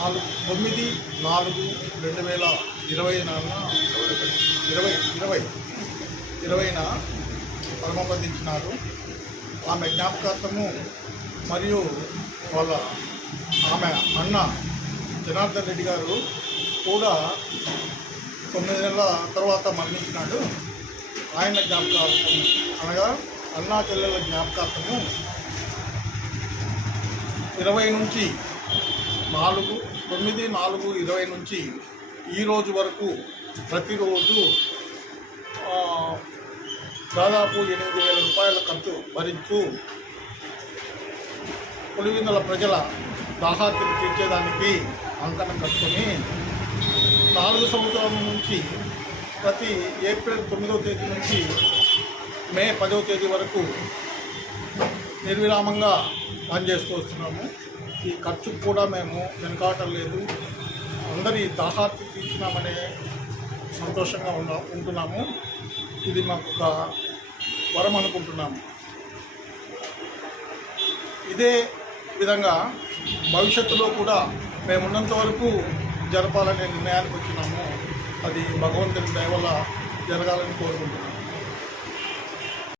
9/4/2020న పరమపదించినారు. ఆమె జ్ఞాపకార్థము మరియు ఆమె అన్న జనార్దన్ రెడ్డి గారు కూడా 9 నెలల తర్వాత మరణించినాడు. ఆయన జ్ఞాపకార్థం అనగా అన్నా చెల్లెల జ్ఞాపకార్థము 9/4/20 నుంచి ఈరోజు వరకు ప్రతిరోజు దాదాపు 8,000 రూపాయల ఖర్చు భరించు పులివెందుల ప్రజల దాహార్తిని తీర్చేదానికి అంకణం కట్టుకొని 4 సంవత్సరాల నుంచి ప్రతి ఏప్రిల్ 9వ తేదీ నుంచి మే 10వ తేదీ వరకు నిర్విరామంగా పనిచేస్తూ వస్తున్నాము. ఈ ఖర్చుకు కూడా మేము వెనకాటం లేదు. అందరి దాహార్తి తీర్చినామనే సంతోషంగా ఉంటున్నాము. ఇది మాకు ఒక వరం అనుకుంటున్నాము. ఇదే విధంగా భవిష్యత్తులో కూడా మేమున్నంత వరకు జరపాలనే నిర్ణయానికి వచ్చినాము. అది భగవంతుని దయ వల్ల జరగాలని కోరుకుంటున్నాము.